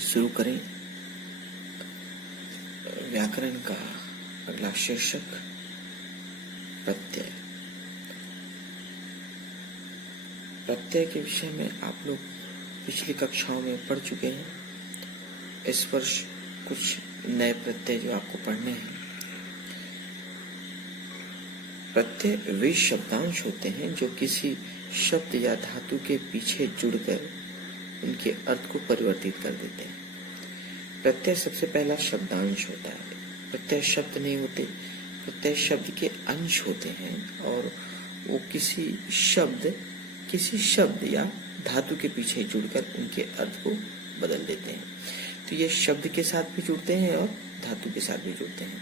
शुरू करें व्याकरण का अगला शीर्षक प्रत्यय। प्रत्यय के विषय में आप लोग पिछली कक्षाओं में पढ़ चुके हैं। इस वर्ष कुछ नए प्रत्यय जो आपको पढ़ने हैं। प्रत्यय वे शब्दांश होते हैं जो किसी शब्द या धातु के पीछे जुड़कर उनके अर्थ को परिवर्तित कर देते हैं। प्रत्यय सबसे पहला शब्दांश होता है। प्रत्यय शब्द नहीं होते, प्रत्यय शब्द के अंश होते हैं और वो किसी शब्द या धातु के पीछे जुड़कर उनके अर्थ को बदल देते हैं। तो ये शब्द के साथ भी जुड़ते हैं और धातु के साथ भी जुड़ते हैं,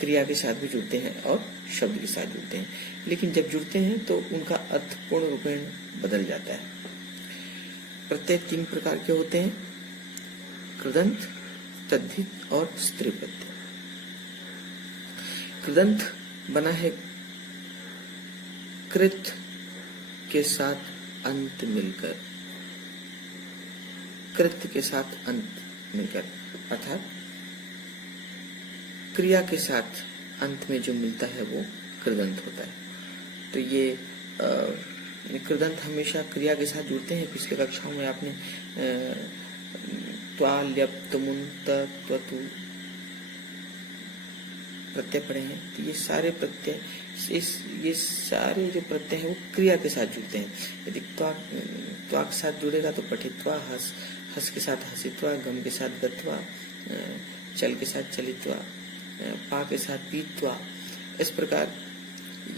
क्रिया के साथ भी जुड़ते हैं और शब्द के साथ जुड़ते हैं। लेकिन जब जुड़ते हैं तो उनका अर्थ पूर्ण रूपेण बदल जाता है। प्रत्यय तीन प्रकार के होते हैं: कृदंत, तद्धित और स्त्री प्रत्यय। कृदंत बना है कृत के साथ अंत मिलकर, कृत के साथ अंत मिलकर, अर्थात क्रिया के साथ अंत में जो मिलता है वो कृदंत होता है। तो ये कृदंत हमेशा क्रिया के साथ जुड़ते हैं। पिछले कक्षाओं में आपने त्वा, ल्यप, तमुन, त्वतु प्रत्यय पढ़े हैं। तो ये सारे प्रत्यय, ये सारे जो प्रत्यय हैं वो क्रिया के साथ जुड़ते हैं। यदि त्वा के साथ जुड़ेगा तो पठित्वा, हस के साथ हसित्वा, गम के साथ गत्वा, चल के साथ चलित्वा, पा के साथ पीत्वा। इस प्रकार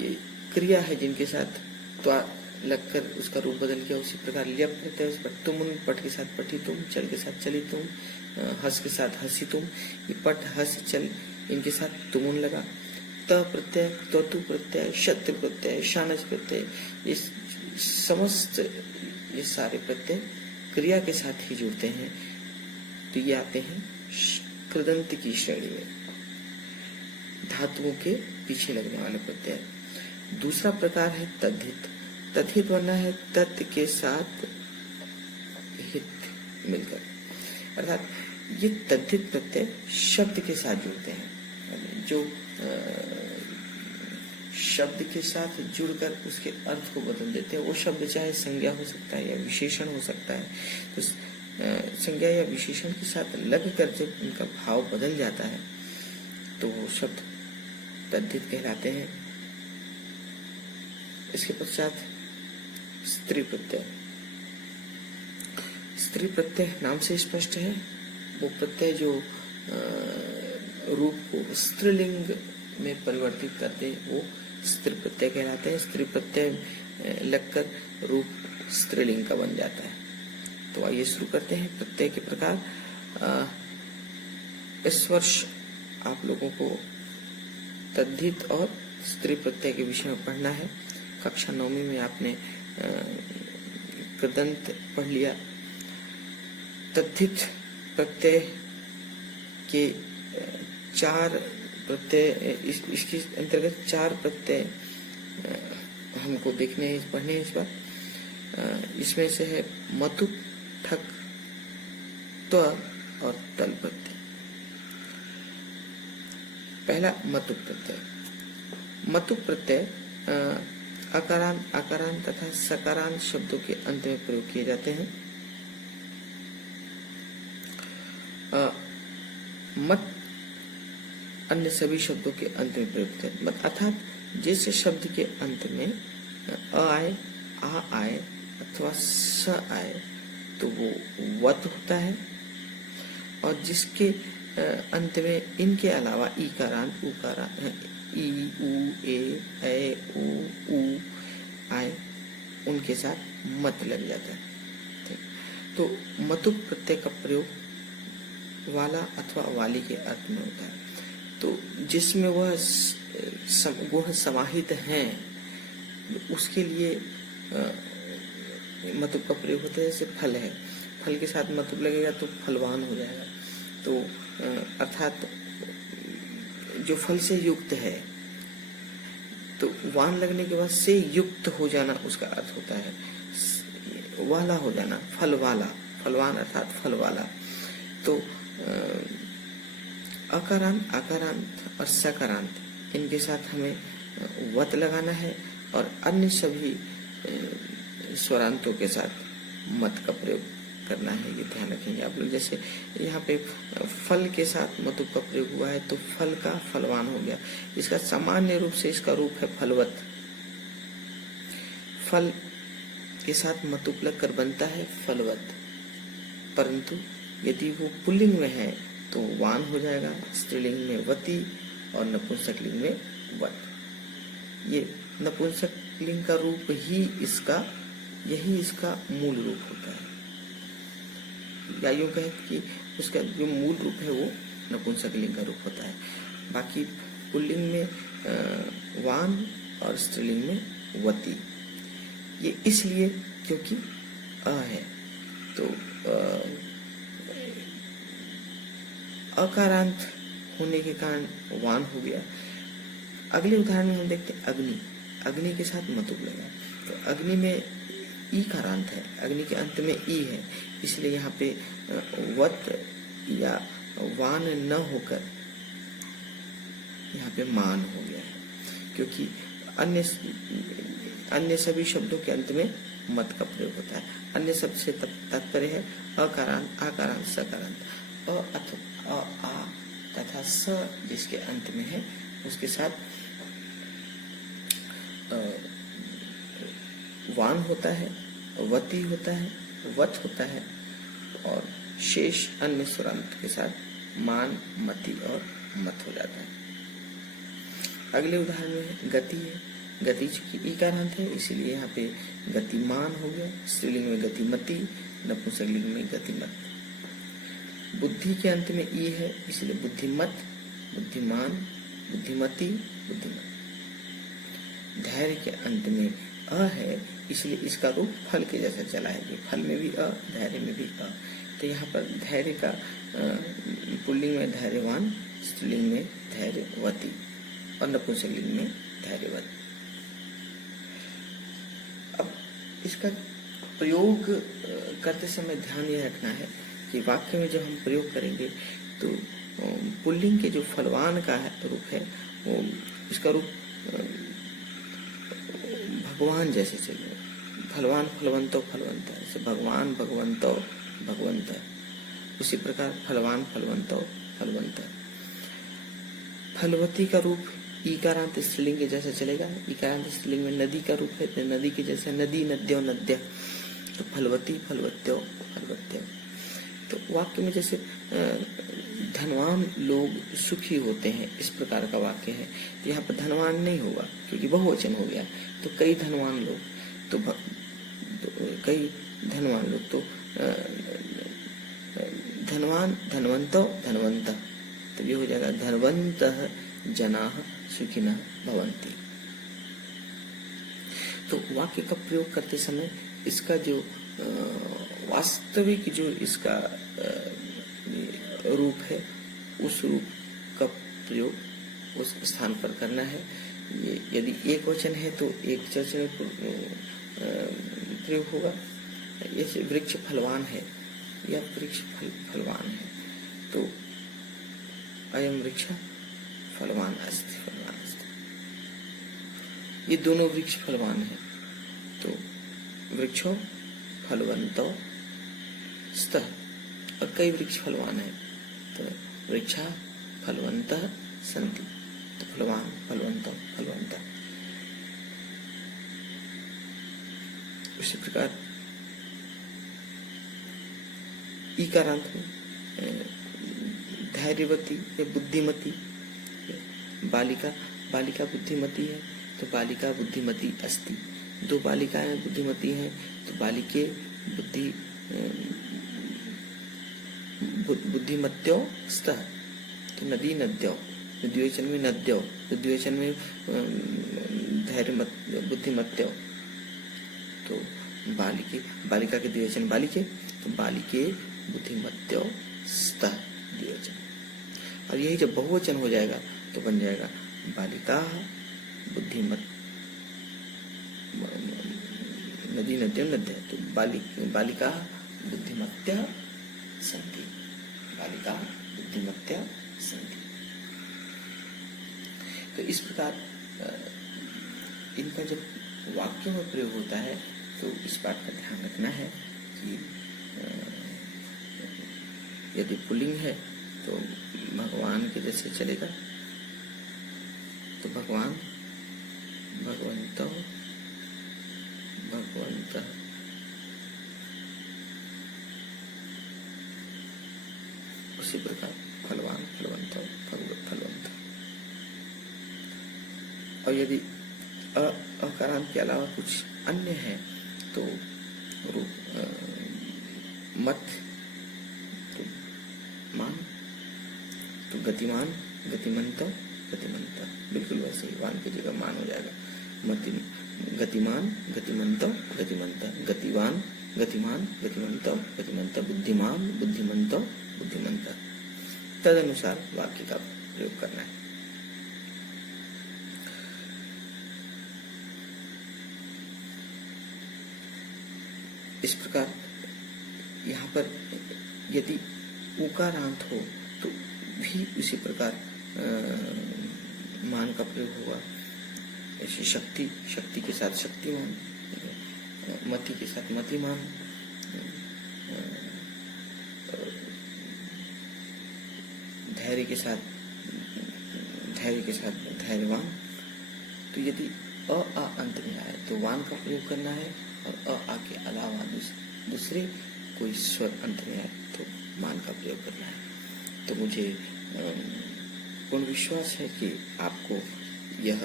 ये क्रिया है जिनके साथ त्वा लगकर उसका रूप बदल गया। उसी प्रकार ल्यप प्रत्यय पर तुमुन, पट के साथ पठी तुम, चल के साथ चली तुम, हस के साथ हसी तुम। ये पट, हस, चल इनके साथ तुमुन लगा। त प्रत्यय, त्वतु प्रत्यय, शत्र प्रत्यय, शानच प्रत्यय, ये समस्त ये सारे प्रत्यय क्रिया के साथ ही जुड़ते हैं। तो ये आते हैं कृदंत की श्रेणी में, धातुओं के पीछे लगने वाले प्रत्यय। दूसरा प्रकार है तद्धित। तद्धित बना है तत् के साथ हित मिलकर, अर्थात ये तद्धित प्रत्यय शब्द के साथ जुड़ते हैं। जो शब्द के साथ जुड़कर उसके अर्थ को बदल देते हैं। वो शब्द चाहे संज्ञा हो सकता है या विशेषण हो सकता है। तो संज्ञा या विशेषण के साथ लगकर जब उनका भाव बदल जाता है तो वो शब्द तद्धित कहलाते हैं। इसके पश्चात स्त्री प्रत्यय। स्त्री प्रत्यय नाम से स्पष्ट है, वो प्रत्यय जो रूप को स्त्रीलिंग में परिवर्तित करते वो स्त्री प्रत्यय कहलाते हैं। स्त्री प्रत्यय लगकर रूप स्त्रीलिंग का बन जाता है। तो आइए शुरू करते हैं प्रत्यय के प्रकार। इस वर्ष आप लोगों को तद्धित और स्त्री प्रत्यय के विषय में पढ़ना है। कक्षा 9वीं में आपने कृदंत पढ़ लिया। तद्धित प्रत्यय के चार प्रत्यय, इसके अंतर्गत चार प्रत्यय हमको पढ़ने इस बार। इसमें से है मतु, ठक, त्व और तल प्रत्यय। पहला मतु प्रत्यय। मतु प्रत्यय अकारांत, आकारांत तथा सकारांत शब्दों के अंत में प्रयोग किए जाते हैं। मत अन्य सभी शब्दों के अंत में प्रयोग होते हैं। मत अर्थात जिस शब्द के अंत में अ आए, आ आए अथवा स आए तो वो वत होता है, और जिसके अंत में इनके अलावा ईकारांत, उकारांत, ई, उ, ए, उ आए उनके साथ मत लग जाता है। तो मतु प्रत्यय का प्रयोग वाला अथवा वाली के अर्थ में होता है। तो जिसमें वह समाहित हैं उसके लिए मतु का प्रयोग होता है। जैसे फल है, फल के साथ मतु लगेगा तो फलवान हो जाएगा। तो अर्थात जो फल से युक्त है, तो वान लगने के बाद से युक्त हो जाना उसका अर्थ होता है। वाला हो जाना, फल वाला, फलवान अर्थात फल वाला। तो अकारांत, आकारांत और सकारांत इनके साथ हमें वत लगाना है और अन्य सभी स्वरांतों के साथ मत का प्रयोग करना है। ये ध्यान रखेंगे आप लोग। जैसे यहाँ पे फल के साथ मतु का प्रयोग हुआ है तो फल का फलवान हो गया। इसका सामान्य रूप से इसका रूप है फलवत। फल के साथ मतु लग कर बनता है फलवत, परंतु यदि वो पुल्लिंग में है तो वान हो जाएगा, स्त्रीलिंग में वती और नपुंसकलिंग में वत। ये नपुंसकलिंग का रूप ही इसका, यही इसका मूल रूप होता है, या यूं कहें कि उसका जो मूल रूप है वो नपुंसकलिंग का रूप होता है। बाकी पुल्लिंग में वान और स्त्रीलिंग में वती। ये इसलिए क्योंकि अ है, तो अकारांत होने के कारण वान हो गया। अगले उदाहरण में हम देखते हैं अग्नि। अग्नि के साथ मतुब लगा, तो अग्नि में ई कारांत है, अग्नि के अंत में ई है, इसलिए यहाँ पे वत या वान न होकर यहाँ पे मान हो गया है, क्योंकि अन्य सभी शब्दों के अंत में मत का प्रयोग होता है। अन्य शब्द से तात्पर्य है अकारांत, आकारांत, सकारांत। अ अथवा आ तथा स जिसके अंत में है उसके साथ वान होता है, वती होता है, वत होता है और शेष अन्य स्वरांत के साथ मान, मति और मत हो जाता है। अगले उदाहरण में गति है। गति चूंकि ईकारांत है इसलिए यहाँ पे गतिमान हो गया, स्त्रीलिंग में गतिमती, नपुंसकलिंग में गतिमत। बुद्धि के अंत में ई है इसलिए बुद्धिमत, बुद्धिमान, बुद्धिमती, बुद्धिमत। धैर्य के अंत में अ है इसलिए इसका रूप फल के जैसा चला है, फल में भी अ, धैर्य में भी अ। तो यहाँ पर धैर्य का पुल्लिंग में धैर्यवान, स्त्रीलिंग में धैर्यवती और नपुंसकलिंग में धैर्यवत। अब इसका प्रयोग करते समय ध्यान यह रखना है कि वाक्य में जब हम प्रयोग करेंगे तो पुल्लिंग के जो फलवान का रूप है वो इसका रूप भगवान जैसे चलेगा। फलवान, फलवंतो, फलवंत, जैसे भगवान, भगवंतो, भगवंत। उसी प्रकार फलवान, फलवंतो, फलवंत। फलवती का रूप ईकारांत स्त्रीलिंग के जैसे चलेगा। ईकारांत स्त्रीलिंग में नदी का रूप है तो नदी के जैसे नदी, नद्यो, नद्य। तो फलवती, फलवत्यो, फलवत्यो। तो वाक्य में जैसे धनवान लोग सुखी होते हैं, इस प्रकार का वाक्य है। तो यहाँ पर धनवान नहीं होगा क्योंकि बहुवचन हो गया। तो कई धनवान लोग, तो कई धनवान लोग, तो धनवान, धनवंतो, धनवंत। तो ये हो जाएगा धनवंतः जनाः सुखिनः भवन्ति। तो वाक्य का प्रयोग करते समय इसका जो वास्तविक जो इसका रूप है उस रूप का प्रयोग उस स्थान पर करना है। ये यदि एक वचन है तो एक वचन में प्रयोग होगा। जैसे वृक्ष फलवान है या वृक्ष फलवान है तो अयम वृक्ष फलवान अस्ति, फलवान अस्ति। ये दोनों वृक्ष फलवान है तो वृक्षो फलवंतो स्तः। और कई वृक्ष फलवान है तो वृक्षा फलवंतः सन्ति। तो फलवान, फलवंतो, फलवंता। उसी प्रकार ईकारांत में धैर्यवती या बुद्धिमती। बालिका, बालिका बुद्धिमती है तो बालिका बुद्धिमती अस्ति। दो बालिकाएं बुद्धिमती हैं तो बालिके बुद्धिमत्यो स्तः। तो नदी, नद्यो, द्विवचन में नद्यो, द्विवचन में बुद्धिमत्यो। तो बालिके, बालिका के द्विवचन बालिके, तो बालिके बुद्धिमत्यो स्तः द्विवचन। और यही जब बहुवचन हो जाएगा तो बन जाएगा बालिका बुद्धिमत, नदी, नद्यो, नद्य। तो बालिका बुद्धिमत्या सन्ति। बालिका बुद्धिमत्या संति। तो इस प्रकार इनका जब वाक्यों में प्रयोग होता है तो इस बात का ध्यान रखना है कि यदि पुल्लिंग है तो भगवान के जैसे चलेगा, तो भगवान, भगवंत, भगवंत, उसी प्रकार फलवान, फलवंत, फलवंत। और यदि अकारांत के अलावा कुछ अन्य है तो मत, तो मान, तो गतिमान, गतिमंत, गतिमंत, बिल्कुल वैसे ही वान की जगह मान हो जाएगा। मति, गतिमान, गतिमंत, गतिमंत, गतिवान, गतिमान, गतिमंत, गतिमंत, बुद्धिमान, बुद्धिमंत, बुद्धिमंत। तदनुसार वाक्य का प्रयोग करना है। इस प्रकार यहाँ पर यदि उकारांत हो तो भी उसी प्रकार मान का प्रयोग होगा। ऐसी शक्ति, शक्ति के साथ शक्तिमान, मति के साथ मतिमान, धैर्य के साथ धैर्यवान। तो यदि अ अंत में आए तो वान का प्रयोग करना है, और अ के अलावा दूसरे कोई स्वर अंत में आए तो मान का प्रयोग करना है। तो मुझे पूर्ण विश्वास है कि आपको यह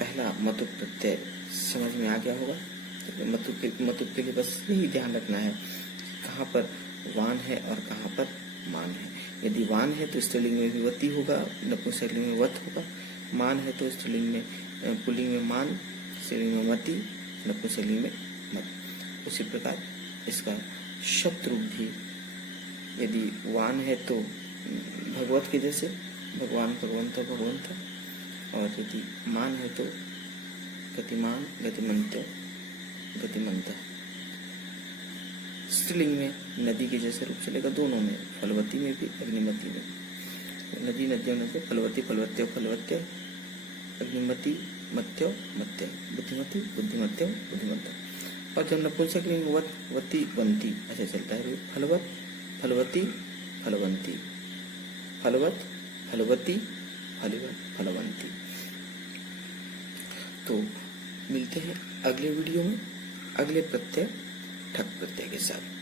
पहला मतुक प्रत्यय समझ में आ गया होगा। तो मतुक के लिए बस यही ध्यान रखना है कहाँ पर वान है और कहाँ पर मान है। यदि वान है तो स्त्रीलिंग में भी वती होगा, नपुंसकलिंग में वत होगा। मान है तो स्त्रीलिंग में, पुल्लिंग में मान, स्त्रीलिंग में मति, नपुंसकलिंग में मत। उसी प्रकार इसका शब्द रूप भी यदि वान है तो भगवत के जैसे भगवान, भगवंत, भगवंत। और यदि मान है तो गतिमान, गतिमंत, गतिमंत। स्त्रीलिंग में नदी के जैसे रूप चलेगा, दोनों में, फलवती में भी, अग्निमती में। नदी, नद्यों, नद्य, फलवती, फलवत्यो, फलवत्य, अग्निमती, मत्यो, मत्य, बुद्धिमती, बुद्धिमत्यो, बुद्धिमत्त। और जब नपुंसकलिंग वत, वती, वंती ऐसे चलता है। फलवत, फलवती, फलवंती, फलवत, फलवती, फलवत, फलवंती। तो मिलते हैं अगले वीडियो में अगले प्रत्यय ठक प्रत्यय के साथ।